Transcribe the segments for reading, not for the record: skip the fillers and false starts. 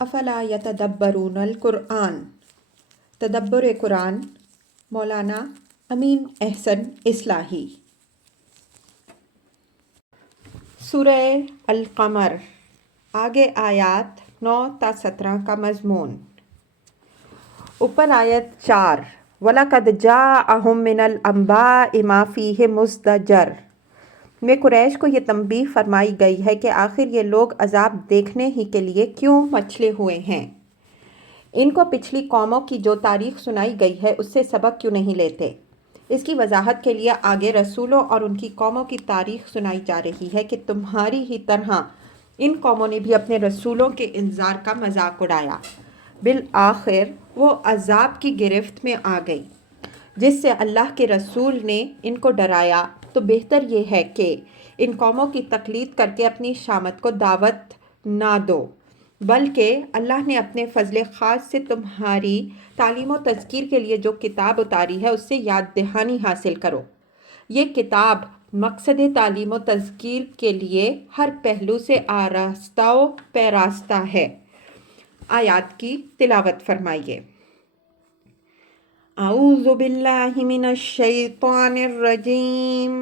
افلا یتدبرون القرآن، تدبر قرآن، مولانا امین احسن اصلاحی۔ سورہ القمر، آگے آیات 9 تا 17 کا مضمون۔ اوپر آیت 4، وَلَقَدْ جَاءَهُم مِّنَ الْأَنبَاءِ مَا فِيهِ مُزْدَجَرٌ میں قریش کو یہ تنبیہ فرمائی گئی ہے کہ آخر یہ لوگ عذاب دیکھنے ہی کے لیے کیوں مچلے ہوئے ہیں۔ ان کو پچھلی قوموں کی جو تاریخ سنائی گئی ہے اس سے سبق کیوں نہیں لیتے؟ اس کی وضاحت کے لیے آگے رسولوں اور ان کی قوموں کی تاریخ سنائی جا رہی ہے کہ تمہاری ہی طرح ان قوموں نے بھی اپنے رسولوں کے انذار کا مذاق اڑایا، بالآخر وہ عذاب کی گرفت میں آ گئی، جس سے اللہ کے رسول نے ان کو ڈرایا۔ تو بہتر یہ ہے کہ ان قوموں کی تقلید کر کے اپنی شامت کو دعوت نہ دو، بلکہ اللہ نے اپنے فضل خاص سے تمہاری تعلیم و تذکیر کے لیے جو کتاب اتاری ہے اس سے یاد دہانی حاصل کرو۔ یہ کتاب مقصد تعلیم و تذکیر کے لیے ہر پہلو سے آراستہ و پیراستہ ہے۔ آیات کی تلاوت فرمائیے۔ اعوذ باللہ من الشیطان الرجیم،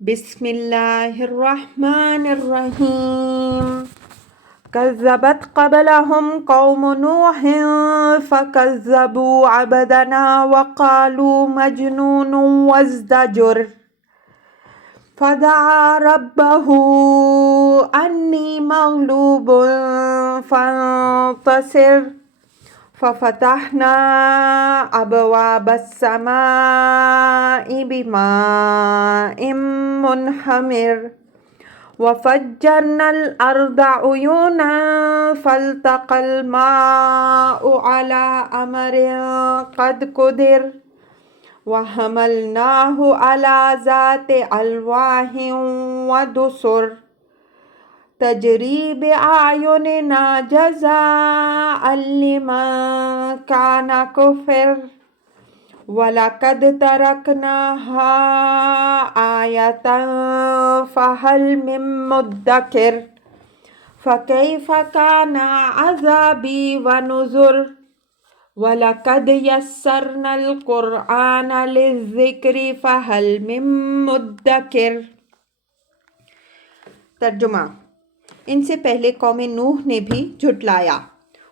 بسم اللہ الرحمن الرحیم۔ کذبت قبلہم قوم نوح فکذبوا عبدنا وقالوا مجنون وازدجر، فدعا ربہ انی مغلوب فانتصر، ففتحنا ابواب السماء بماء منہمر، وفجرنا الارض عیونا فالتقى الماء على امر قد قدر، وحملناه على ذات الواح ودسر، تجری بأعیننا جزاء لمن کان کفر، وَلَقَدْ تَرَكْنَاهَا آیَةً فَهَلْ مِن مُدَّکِرٍ، فَكَيْفَ كَانَ عَذَابِی وَنُذُرِ، وَلَقَدْ یَسَّرْنَا الْقُرْآنَ لِلذِّکْرِ فَهَلْ مِن مُدَّکِرٍ۔ ترجمہ: ان سے پہلے قوم نوح نے بھی جھٹلایا،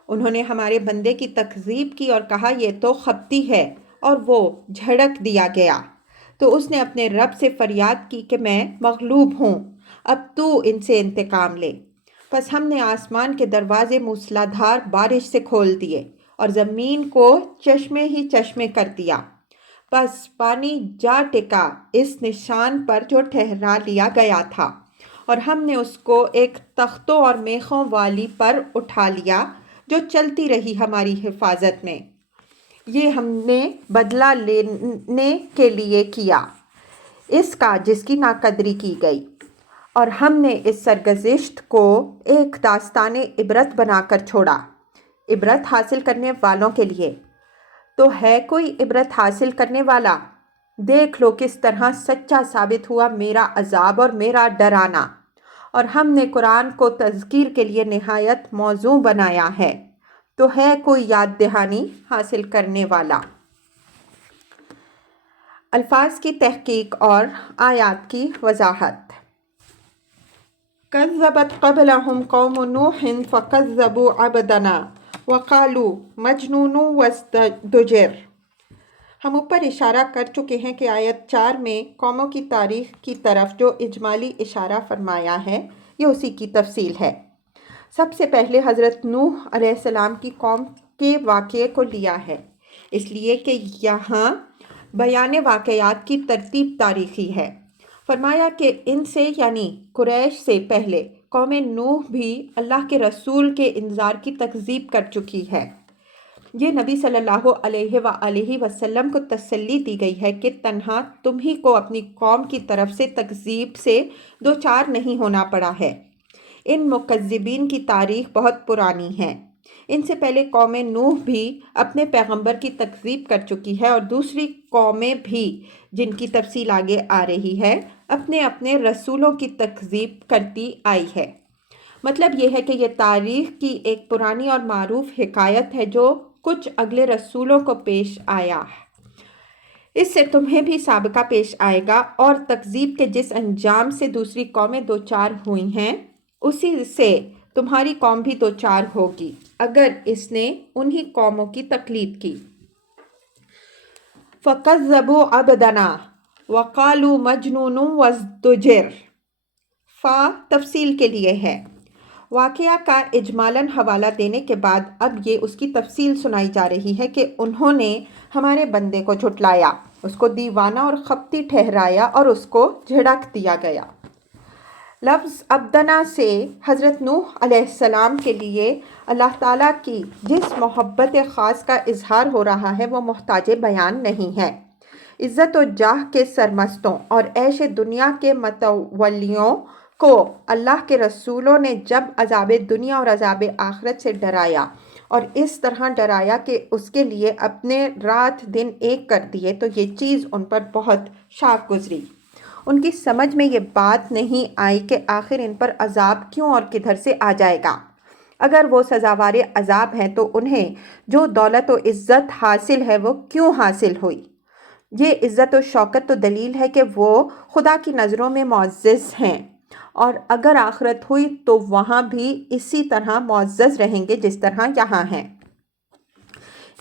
انہوں نے ہمارے بندے کی تکذیب کی اور کہا یہ تو خبطی ہے، اور وہ جھڑک دیا گیا۔ تو اس نے اپنے رب سے فریاد کی کہ میں مغلوب ہوں، اب تو ان سے انتقام لے۔ پس ہم نے آسمان کے دروازے موسلادھار بارش سے کھول دیے اور زمین کو چشمے ہی چشمے کر دیا، پس پانی جا ٹکا اس نشان پر جو ٹھہرا لیا گیا تھا، اور ہم نے اس کو ایک تختوں اور میخوں والی پر اٹھا لیا جو چلتی رہی ہماری حفاظت میں۔ یہ ہم نے بدلہ لینے کے لیے کیا اس کا جس کی ناقدری کی گئی، اور ہم نے اس سرگزشت کو ایک داستان عبرت بنا کر چھوڑا، عبرت حاصل کرنے والوں کے لیے۔ تو ہے کوئی عبرت حاصل کرنے والا؟ دیکھ لو کس طرح سچا ثابت ہوا میرا عذاب اور میرا ڈرانا، اور ہم نے قرآن کو تذکیر کے لیے نہایت موزوں بنایا ہے۔ تو ہے کوئی یاد دہانی حاصل کرنے والا؟ الفاظ کی تحقیق اور آیات کی وضاحت۔ کذبت قبلہم قوم نوح فکذبوا عبدنا وقالوا مجنون وازدجر۔ ہم اوپر اشارہ کر چکے ہیں کہ آیت 4 میں قوموں کی تاریخ کی طرف جو اجمالی اشارہ فرمایا ہے یہ اسی کی تفصیل ہے۔ سب سے پہلے حضرت نوح علیہ السلام کی قوم کے واقعے کو لیا ہے، اس لیے کہ یہاں بیان واقعات کی ترتیب تاریخی ہے۔ فرمایا کہ ان سے یعنی قریش سے پہلے قوم نوح بھی اللہ کے رسول کے انذار کی تکذیب کر چکی ہے۔ یہ نبی صلی اللہ علیہ وآلہ وسلم کو تسلی دی گئی ہے کہ تنہا تم ہی کو اپنی قوم کی طرف سے تکذیب سے دوچار نہیں ہونا پڑا ہے۔ ان مکذبین کی تاریخ بہت پرانی ہے۔ ان سے پہلے قوم نوح بھی اپنے پیغمبر کی تکذیب کر چکی ہے، اور دوسری قومیں بھی جن کی تفصیل آگے آ رہی ہے اپنے اپنے رسولوں کی تکذیب کرتی آئی ہے۔ مطلب یہ ہے کہ یہ تاریخ کی ایک پرانی اور معروف حکایت ہے جو کچھ اگلے رسولوں کو پیش آیا۔ اس سے تمہیں بھی سابقہ پیش آئے گا، اور تکذیب کے جس انجام سے دوسری قومیں دوچار ہوئی ہیں اسی سے تمہاری قوم بھی دوچار ہوگی اگر اس نے انہی قوموں کی تقلید کی۔ فَكَذَّبُوا عَبْدَنَا وَقَالُوا مَجْنُونٌ وَازْدُجِرَ۔ تفصیل کے لیے ہے۔ واقعہ کا اجمالاً حوالہ دینے کے بعد اب یہ اس کی تفصیل سنائی جا رہی ہے کہ انہوں نے ہمارے بندے کو جھٹلایا، اس کو دیوانہ اور خپتی ٹھہرایا اور اس کو جھڑک دیا گیا۔ لفظ عبدنا سے حضرت نوح علیہ السلام کے لیے اللہ تعالیٰ کی جس محبت خاص کا اظہار ہو رہا ہے وہ محتاج بیان نہیں ہے۔ عزت و جاہ کے سرمستوں اور عیش دنیا کے متولیوں کو اللہ کے رسولوں نے جب عذاب دنیا اور عذاب آخرت سے ڈرایا اور اس طرح ڈرایا کہ اس کے لیے اپنے رات دن ایک کر دیے تو یہ چیز ان پر بہت شاق گزری۔ ان کی سمجھ میں یہ بات نہیں آئی کہ آخر ان پر عذاب کیوں اور کدھر سے آ جائے گا۔ اگر وہ سزاوار عذاب ہیں تو انہیں جو دولت و عزت حاصل ہے وہ کیوں حاصل ہوئی؟ یہ عزت و شوکت تو دلیل ہے کہ وہ خدا کی نظروں میں معزز ہیں، اور اگر آخرت ہوئی تو وہاں بھی اسی طرح معزز رہیں گے جس طرح یہاں ہیں۔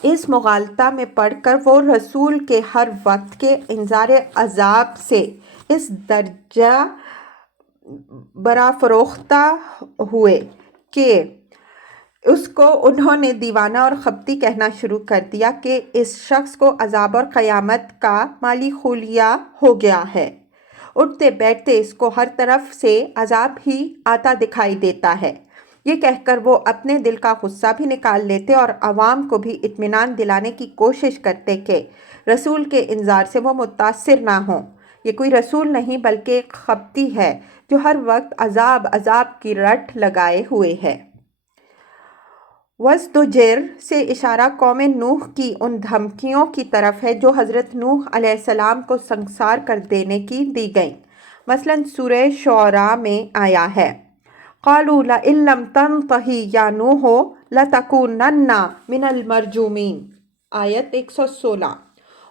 اس مغالطہ میں پڑھ کر وہ رسول کے ہر وقت کے انذار عذاب سے اس درجہ برافروختہ ہوئے کہ اس کو انہوں نے دیوانہ اور خپتی کہنا شروع کر دیا کہ اس شخص کو عذاب اور قیامت کا مالی خولیہ ہو گیا ہے۔ اٹھتے بیٹھتے اس کو ہر طرف سے عذاب ہی آتا دکھائی دیتا ہے۔ یہ کہہ کر وہ اپنے دل کا غصہ بھی نکال لیتے اور عوام کو بھی اطمینان دلانے کی کوشش کرتے کہ رسول کے انذار سے وہ متاثر نہ ہوں۔ یہ کوئی رسول نہیں بلکہ ایک خپتی ہے جو ہر وقت عذاب عذاب کی رٹ لگائے ہوئے ہے۔ وَازْدُجِرَ سے اشارہ قوم نوح کی ان دھمکیوں کی طرف ہے جو حضرت نوح علیہ السلام کو سنگسار کر دینے کی دی گئیں۔ مثلاً سورہ شعراء میں آیا ہے قَالُوا لَئِن لَّمْ تَنْتَهِ يَا نُوحُ لَتَكُونَنَّ مِنَ الْمَرْجُومِينَ۔ آیت 116۔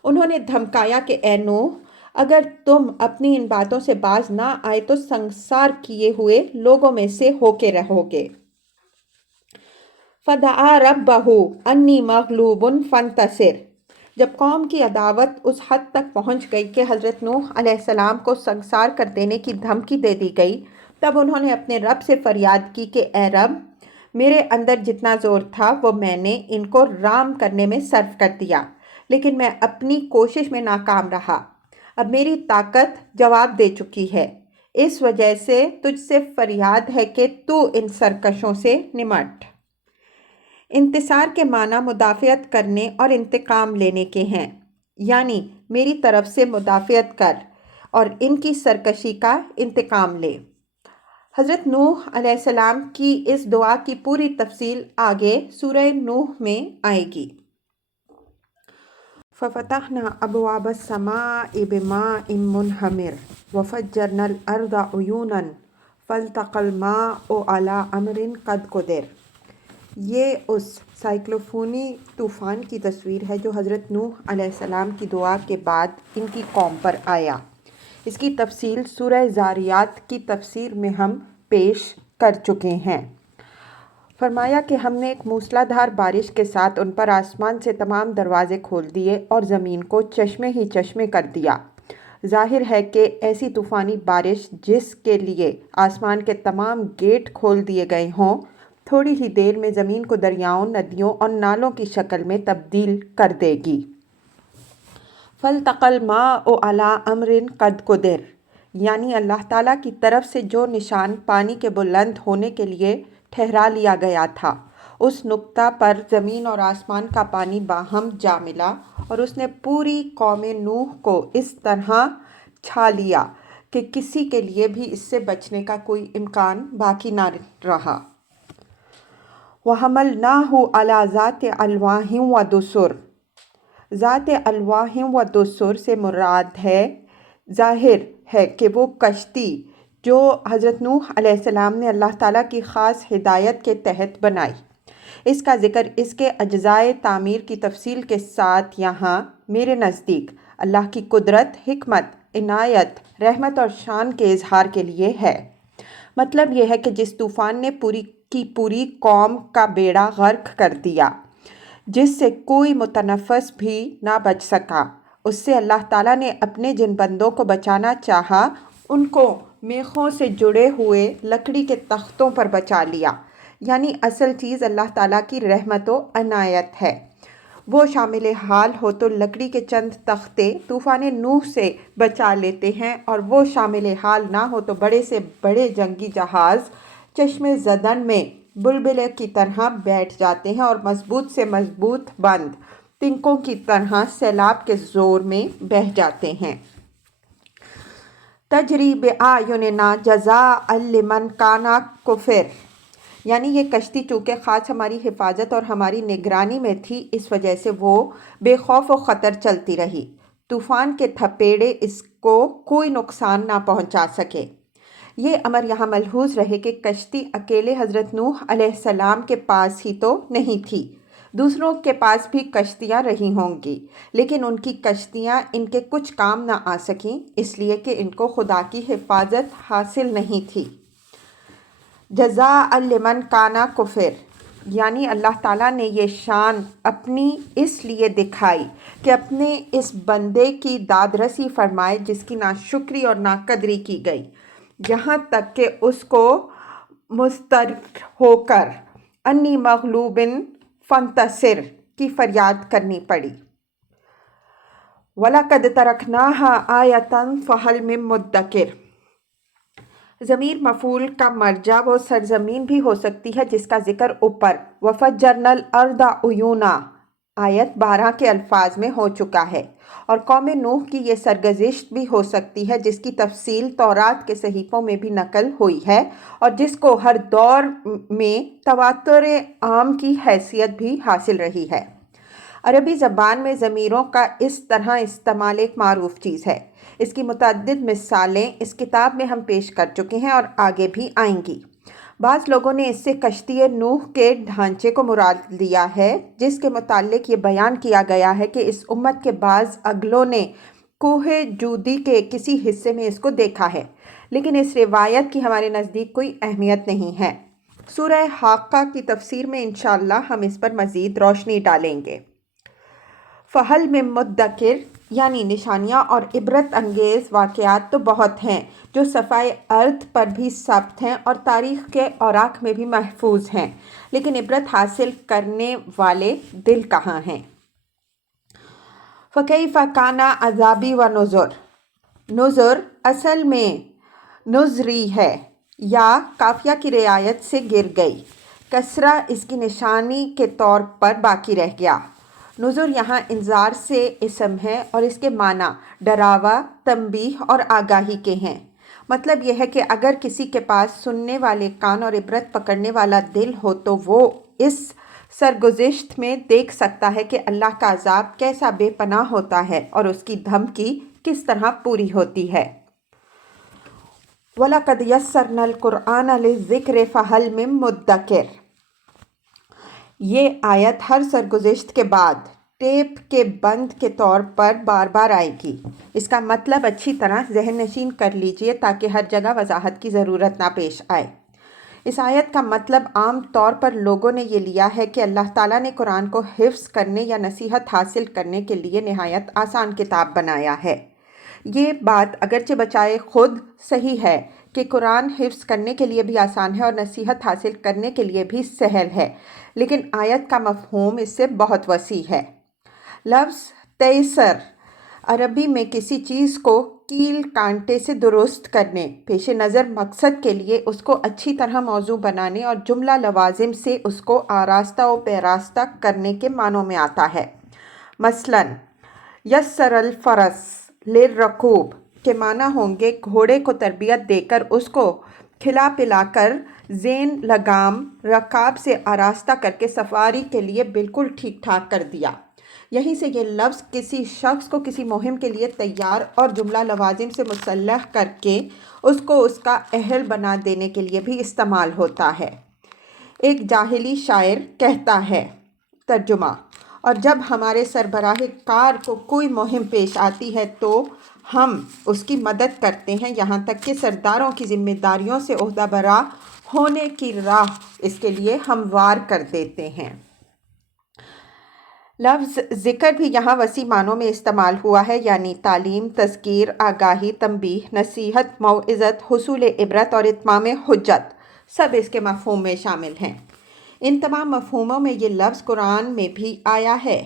انہوں نے دھمکایا کہ اے نوح، اگر تم اپنی ان باتوں سے باز نہ آئے تو سنگسار کیے ہوئے لوگوں میں سے ہو کے رہو گے۔ فَدَعَا رَبَّهُ أَنِّي مَغْلُوبٌ فَانتَصِرْ۔ جب قوم کی عداوت اس حد تک پہنچ گئی کہ حضرت نوح علیہ السلام کو سنگسار کر دینے کی دھمکی دے دی گئی، تب انہوں نے اپنے رب سے فریاد کی کہ اے رب، میرے اندر جتنا زور تھا وہ میں نے ان کو رام کرنے میں صرف کر دیا، لیکن میں اپنی کوشش میں ناکام رہا۔ اب میری طاقت جواب دے چکی ہے، اس وجہ سے تجھ سے فریاد ہے کہ تو ان سرکشوں سے نمٹ۔ انتصار کے معنی مدافعت کرنے اور انتقام لینے کے ہیں، یعنی میری طرف سے مدافعت کر اور ان کی سرکشی کا انتقام لے۔ حضرت نوح علیہ السلام کی اس دعا کی پوری تفصیل آگے سورہ نوح میں آئے گی۔ فَفَتَحْنَا أَبْوَابَ السَّمَاءِ بِمَاءٍ مُنْهَمِرٍ وَفَجَّرْنَا الْأَرْضَ عُيُونًا فَالْتَقَى الْمَاءُ عَلَىٰ أَمْرٍ قَدْ قُدِرَ۔ یہ اس سائیکلوفونی طوفان کی تصویر ہے جو حضرت نوح علیہ السلام کی دعا کے بعد ان کی قوم پر آیا۔ اس کی تفصیل سورہ زاریات کی تفسیر میں ہم پیش کر چکے ہیں۔ فرمایا کہ ہم نے ایک موسلا دھار بارش کے ساتھ ان پر آسمان سے تمام دروازے کھول دیے اور زمین کو چشمے ہی چشمے کر دیا۔ ظاہر ہے کہ ایسی طوفانی بارش جس کے لیے آسمان کے تمام گیٹ کھول دیے گئے ہوں، تھوڑی ہی دیر میں زمین کو دریاؤں، ندیوں اور نالوں کی شکل میں تبدیل کر دے گی۔ فَالْتَقَى الْمَاءُ عَلَىٰ أَمْرٍ قَدْ قُدِرَ، یعنی اللہ تعالیٰ کی طرف سے جو نشان پانی کے بلند ہونے کے لیے ٹھہرا لیا گیا تھا، اس نقطہ پر زمین اور آسمان کا پانی باہم جا ملا اور اس نے پوری قوم نوح کو اس طرح چھا لیا کہ کسی کے لیے بھی اس سے بچنے کا کوئی امکان باقی نہ رہا۔ وَحَمَلْنَاهُ عَلَىٰ ذَاتِ أَلْوَاحٍ وَدُسُرٍ۔ ذات الواح و دسر سے مراد ہے، ظاہر ہے کہ وہ کشتی جو حضرت نوح علیہ السلام نے اللہ تعالیٰ کی خاص ہدایت کے تحت بنائی۔ اس کا ذکر اس کے اجزائے تعمیر کی تفصیل کے ساتھ یہاں میرے نزدیک اللہ کی قدرت، حکمت، عنایت، رحمت اور شان کے اظہار کے لیے ہے۔ مطلب یہ ہے کہ جس طوفان نے پوری کی پوری قوم کا بیڑا غرق کر دیا، جس سے کوئی متنفس بھی نہ بچ سکا، اس سے اللہ تعالیٰ نے اپنے جن بندوں کو بچانا چاہا ان کو میخوں سے جڑے ہوئے لکڑی کے تختوں پر بچا لیا۔ یعنی اصل چیز اللہ تعالیٰ کی رحمت و عنایت ہے۔ وہ شامل حال ہو تو لکڑی کے چند تختے طوفان نوح سے بچا لیتے ہیں، اور وہ شامل حال نہ ہو تو بڑے سے بڑے جنگی جہاز چشم زدن میں بلبلے کی طرح بیٹھ جاتے ہیں اور مضبوط سے مضبوط بند تنکوں کی طرح سیلاب کے زور میں بہہ جاتے ہیں۔ تجری بأعیننا جزاء لمن کان کفر، یعنی یہ کشتی چونکہ خاص ہماری حفاظت اور ہماری نگرانی میں تھی، اس وجہ سے وہ بے خوف و خطر چلتی رہی۔ طوفان کے تھپیڑے اس کو کوئی نقصان نہ پہنچا سکے۔ یہ امر یہاں ملحوظ رہے کہ کشتی اکیلے حضرت نوح علیہ السلام کے پاس ہی تو نہیں تھی، دوسروں کے پاس بھی کشتیاں رہی ہوں گی، لیکن ان کی کشتیاں ان کے کچھ کام نہ آ سکیں، اس لیے کہ ان کو خدا کی حفاظت حاصل نہیں تھی۔ جزاء لمن کان کفر، یعنی اللہ تعالیٰ نے یہ شان اپنی اس لیے دکھائی کہ اپنے اس بندے کی داد رسی فرمائے جس کی ناشکری اور ناقدری کی گئی، یہاں تک کہ اس کو مضطر ہو کر انی مغلوب فانتصر کی فریاد کرنی پڑی۔ وَلَقَدْ تَرَكْنَاهَا آیَةً فَهَلْ مِن مُدَّکِرٍ، ضمیر مفعول کا مرجع وہ سرزمین بھی ہو سکتی ہے جس کا ذکر اوپر وَفَجَّرْنَا الْأَرْضَ عُیُونًا آیت 12 کے الفاظ میں ہو چکا ہے، اور قوم نوح کی یہ سرگزشت بھی ہو سکتی ہے جس کی تفصیل تورات کے صحیفوں میں بھی نقل ہوئی ہے، اور جس کو ہر دور میں تواتر عام کی حیثیت بھی حاصل رہی ہے۔ عربی زبان میں ضمیروں کا اس طرح استعمال ایک معروف چیز ہے۔ اس کی متعدد مثالیں اس کتاب میں ہم پیش کر چکے ہیں اور آگے بھی آئیں گی۔ بعض لوگوں نے اس سے کشتی نوح کے ڈھانچے کو مراد لیا ہے، جس کے متعلق یہ بیان کیا گیا ہے کہ اس امت کے بعض اگلوں نے کوہ جودی کے کسی حصے میں اس کو دیکھا ہے، لیکن اس روایت کی ہمارے نزدیک کوئی اہمیت نہیں ہے۔ سورہ حاقہ کی تفسیر میں انشاءاللہ ہم اس پر مزید روشنی ڈالیں گے۔ فَهَلْ مِن مُدَّکِرٍ، یعنی نشانیاں اور عبرت انگیز واقعات تو بہت ہیں جو صفحۂ ارض پر بھی ثبت ہیں اور تاریخ کے اوراق میں بھی محفوظ ہیں، لیکن عبرت حاصل کرنے والے دل کہاں ہیں؟ فَكَيْفَ كَانَ عَذَابِي وَنُذُرِ، نذر اصل میں نذری ہے یا قافیہ کی رعایت سے گر گئی، کسرہ اس کی نشانی کے طور پر باقی رہ گیا۔ نذر یہاں انذار سے اسم ہے اور اس کے معنی ڈراوا، تنبیہ اور آگاہی کے ہیں۔ مطلب یہ ہے کہ اگر کسی کے پاس سننے والے کان اور عبرت پکڑنے والا دل ہو تو وہ اس سرگزشت میں دیکھ سکتا ہے کہ اللہ کا عذاب کیسا بے پناہ ہوتا ہے اور اس کی دھمکی کس طرح پوری ہوتی ہے۔ وَلَقَدْ يَسَّرْنَا الْقُرْآنَ لِلذِّكْرِ فَهَلْ مِن مُدَّکِرٍ، یہ آیت ہر سرگزشت کے بعد ٹیپ کے بند کے طور پر بار بار آئے گی۔ اس کا مطلب اچھی طرح ذہن نشین کر لیجئے تاکہ ہر جگہ وضاحت کی ضرورت نہ پیش آئے۔ اس آیت کا مطلب عام طور پر لوگوں نے یہ لیا ہے کہ اللہ تعالیٰ نے قرآن کو حفظ کرنے یا نصیحت حاصل کرنے کے لیے نہایت آسان کتاب بنایا ہے۔ یہ بات اگرچہ بچائے خود صحیح ہے کہ قرآن حفظ کرنے کے لیے بھی آسان ہے اور نصیحت حاصل کرنے کے لیے بھی سہل ہے، لیکن آیت کا مفہوم اس سے بہت وسیع ہے۔ لفظ تیسر عربی میں کسی چیز کو کیل کانٹے سے درست کرنے، پیش نظر مقصد کے لیے اس کو اچھی طرح موضوع بنانے اور جملہ لوازم سے اس کو آراستہ و پیراستہ کرنے کے معنوں میں آتا ہے۔ مثلاً یسر الفرس للرکوب کے معنی ہوں گے گھوڑے کو تربیت دے کر اس کو کھلا پلا کر زین لگام رکاب سے آراستہ کر کے سواری کے لیے بالکل ٹھیک ٹھاک کر دیا، یہیں سے یہ لفظ کسی شخص کو کسی مہم کے لیے تیار اور جملہ لوازم سے مسلح کر کے اس کو اس کا اہل بنا دینے کے لیے بھی استعمال ہوتا ہے۔ ایک جاہلی شاعر کہتا ہے، ترجمہ، اور جب ہمارے سربراہ کار کو کوئی مہم پیش آتی ہے تو ہم اس کی مدد کرتے ہیں، یہاں تک کہ سرداروں کی ذمہ داریوں سے عہدہ برا ہونے کی راہ اس کے لیے ہموار کر دیتے ہیں۔ لفظ ذکر بھی یہاں وسیع معنوں میں استعمال ہوا ہے، یعنی تعلیم، تذکیر، آگاہی، تنبیہ، نصیحت، موعظت، حصول عبرت اور اتمام حجت سب اس کے مفہوم میں شامل ہیں۔ ان تمام مفہوموں میں یہ لفظ قرآن میں بھی آیا ہے۔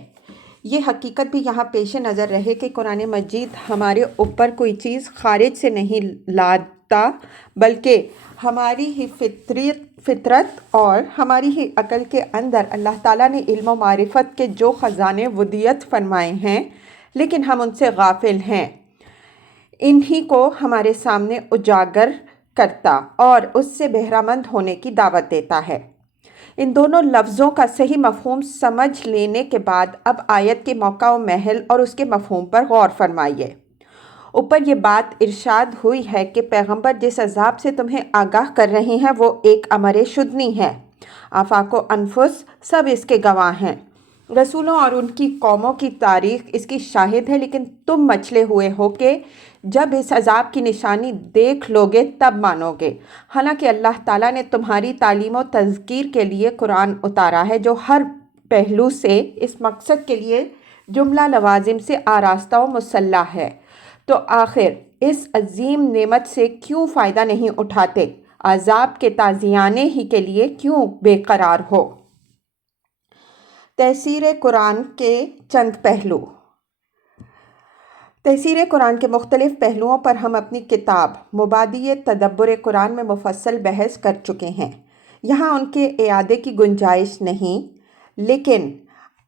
یہ حقیقت بھی یہاں پیش نظر رہے کہ قرآن مجید ہمارے اوپر کوئی چیز خارج سے نہیں لاتا، بلکہ ہماری ہی فطرت اور ہماری ہی عقل کے اندر اللہ تعالیٰ نے علم و معرفت کے جو خزانے ودیت فرمائے ہیں، لیکن ہم ان سے غافل ہیں، انہی کو ہمارے سامنے اجاگر کرتا اور اس سے بہرہ مند ہونے کی دعوت دیتا ہے۔ ان دونوں لفظوں کا صحیح مفہوم سمجھ لینے کے بعد اب آیت کے موقع و محل اور اس کے مفہوم پر غور فرمائیے۔ اوپر یہ بات ارشاد ہوئی ہے کہ پیغمبر جس عذاب سے تمہیں آگاہ کر رہے ہیں وہ ایک امر شدنی ہے۔ آفاق و انفس سب اس کے گواہ ہیں۔ رسولوں اور ان کی قوموں کی تاریخ اس کی شاہد ہے، لیکن تم مچلے ہوئے ہو کہ جب اس عذاب کی نشانی دیکھ لوگے تب مانو گے۔ حالانکہ اللہ تعالیٰ نے تمہاری تعلیم و تذکیر کے لیے قرآن اتارا ہے جو ہر پہلو سے اس مقصد کے لیے جملہ لوازم سے آراستہ و مسلح ہے، تو آخر اس عظیم نعمت سے کیوں فائدہ نہیں اٹھاتے؟ عذاب کے تازیانے ہی کے لیے کیوں بے قرار ہو؟ تفسیر قرآن کے چند پہلو۔ تفسیر قرآن کے مختلف پہلوؤں پر ہم اپنی کتاب مبادئ تدبر قرآن میں مفصل بحث کر چکے ہیں، یہاں ان کے اعادے کی گنجائش نہیں، لیکن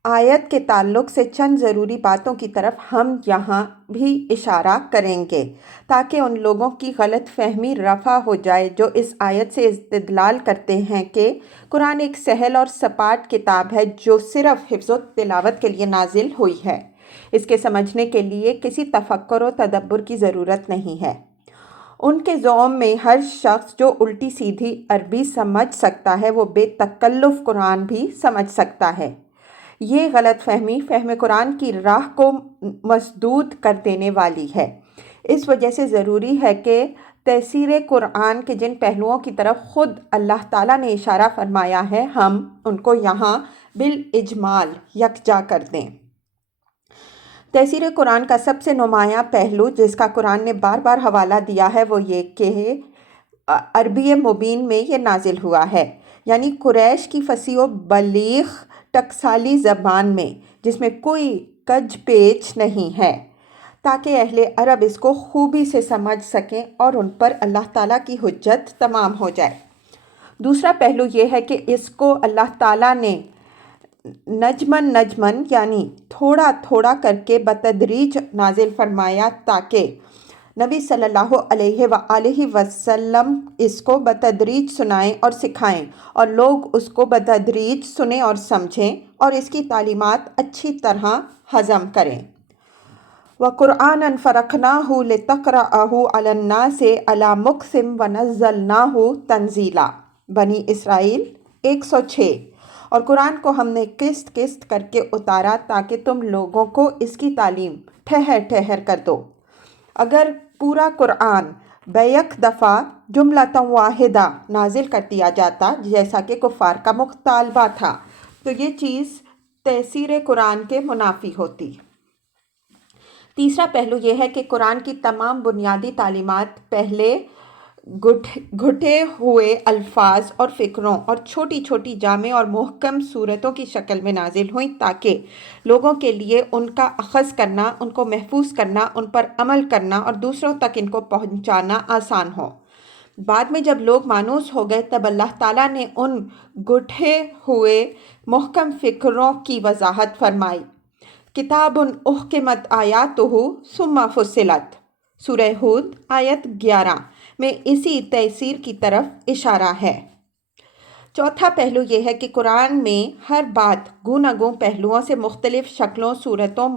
آیت کے تعلق سے چند ضروری باتوں کی طرف ہم یہاں بھی اشارہ کریں گے تاکہ ان لوگوں کی غلط فہمی رفع ہو جائے جو اس آیت سے استدلال کرتے ہیں کہ قرآن ایک سہل اور سپاٹ کتاب ہے جو صرف حفظ و تلاوت کے لیے نازل ہوئی ہے، اس کے سمجھنے کے لیے کسی تفکر و تدبر کی ضرورت نہیں ہے۔ ان کے زعم میں ہر شخص جو الٹی سیدھی عربی سمجھ سکتا ہے وہ بے تکلف قرآن بھی سمجھ سکتا ہے۔ یہ غلط فہمی فہم قرآن کی راہ کو مسدود کر دینے والی ہے۔ اس وجہ سے ضروری ہے کہ تفسیر قرآن کے جن پہلوؤں کی طرف خود اللہ تعالیٰ نے اشارہ فرمایا ہے ہم ان کو یہاں بالاجمال یکجا کر دیں۔ تفسیر قرآن کا سب سے نمایاں پہلو جس کا قرآن نے بار بار حوالہ دیا ہے وہ یہ کہ عربی مبین میں یہ نازل ہوا ہے، یعنی قریش کی فصیح و بلیغ ٹکسالی زبان میں جس میں کوئی کج پیچ نہیں ہے، تاکہ اہل عرب اس کو خوبی سے سمجھ سکیں اور ان پر اللہ تعالیٰ کی حجت تمام ہو جائے۔ دوسرا پہلو یہ ہے کہ اس کو اللہ تعالیٰ نے نجمن نجمن یعنی تھوڑا تھوڑا کر کے بتدریج نازل فرمایا تاکہ نبی صلی اللہ علیہ وآلہ وسلم اس کو بتدریج سنائیں اور سکھائیں اور لوگ اس کو بتدریج سنیں اور سمجھیں اور اس کی تعلیمات اچھی طرح ہضم کریں۔ وَقُرْآنًا فَرَقْنَاهُ لِتَقْرَأَهُ عَلَى النَّاسِ عَلَى مُكْثٍ وَنَزَّلْنَاهُ تَنزِيلًا، بنی اسرائیل 106۔ اور قرآن کو ہم نے قسط قسط کر کے اتارا تاکہ تم لوگوں کو اس کی تعلیم ٹھہر ٹھہر کر دو۔ اگر پورا قرآن بیک دفعہ جملۃ واحدہ نازل کر دیا جاتا جیسا کہ کفار کا مطالبہ تھا تو یہ چیز تفسیر قرآن کے منافی ہوتی۔ تیسرا پہلو یہ ہے کہ قرآن کی تمام بنیادی تعلیمات پہلے گھٹے ہوئے الفاظ اور فکروں اور چھوٹی چھوٹی جامع اور محکم صورتوں کی شکل میں نازل ہوئیں تاکہ لوگوں کے لیے ان کا اخذ کرنا، ان کو محفوظ کرنا، ان پر عمل کرنا اور دوسروں تک ان کو پہنچانا آسان ہو۔ بعد میں جب لوگ مانوس ہو گئے تب اللہ تعالیٰ نے ان گھٹے ہوئے محکم فکروں کی وضاحت فرمائی۔ کتاب احکمت آیاتہ ثم فصلت، سورہ ہود آیت 11 میں اسی تفسیر کی طرف اشارہ ہے۔ چوتھا پہلو یہ ہے کہ قرآن میں ہر بات گوناگوں پہلوؤں سے مختلف شکلوں، صورتوں،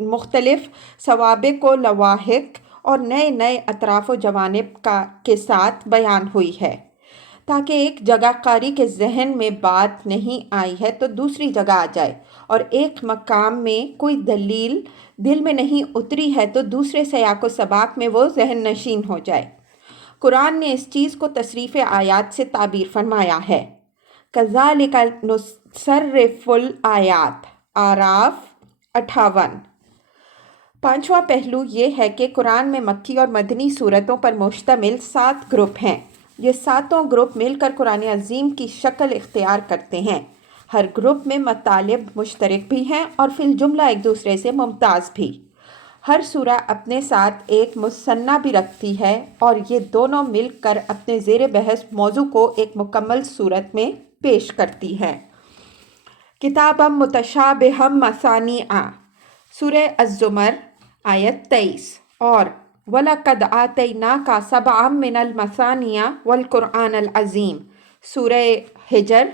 مختلف ثوابق و لواحق اور نئے نئے اطراف و جوانب کے ساتھ بیان ہوئی ہے، تاکہ ایک جگہ قاری کے ذہن میں بات نہیں آئی ہے تو دوسری جگہ آ جائے، اور ایک مقام میں کوئی دلیل دل میں نہیں اتری ہے تو دوسرے سیاق و سباق میں وہ ذہن نشین ہو جائے۔ قرآن نے اس چیز کو تصریف آیات سے تعبیر فرمایا ہے۔ کَذَلِکَ نُصَرِّفُ الْآیَاتِ اعراف 58۔ پانچواں پہلو یہ ہے کہ قرآن میں مکی اور مدنی صورتوں پر مشتمل 7 گروپ ہیں۔ یہ ساتوں گروپ مل کر قرآن عظیم کی شکل اختیار کرتے ہیں۔ ہر گروپ میں مطالب مشترک بھی ہیں اور فی الجملہ ایک دوسرے سے ممتاز بھی۔ ہر سورہ اپنے ساتھ ایک مثنیٰ بھی رکھتی ہے اور یہ دونوں مل کر اپنے زیر بحث موضوع کو ایک مکمل صورت میں پیش کرتی ہے۔ کتابم متشابہم مثانیٰ، سورہ الزمر آیت 23، اور وَلَقَدْ آتَيْنَاكَ سَبْعًا مِّنَ الْمَثَانِيَ وَالْقُرْآنَ الْعَظِيمَ، سورہ حجر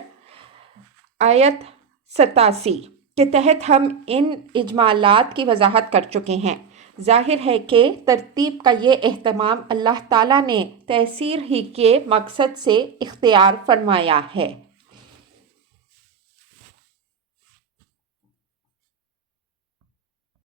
آیت 87 کے تحت ہم ان اجمالات کی وضاحت کر چکے ہیں۔ ظاہر ہے کہ ترتیب کا یہ اہتمام اللہ تعالیٰ نے تیسیر ہی کے مقصد سے اختیار فرمایا ہے۔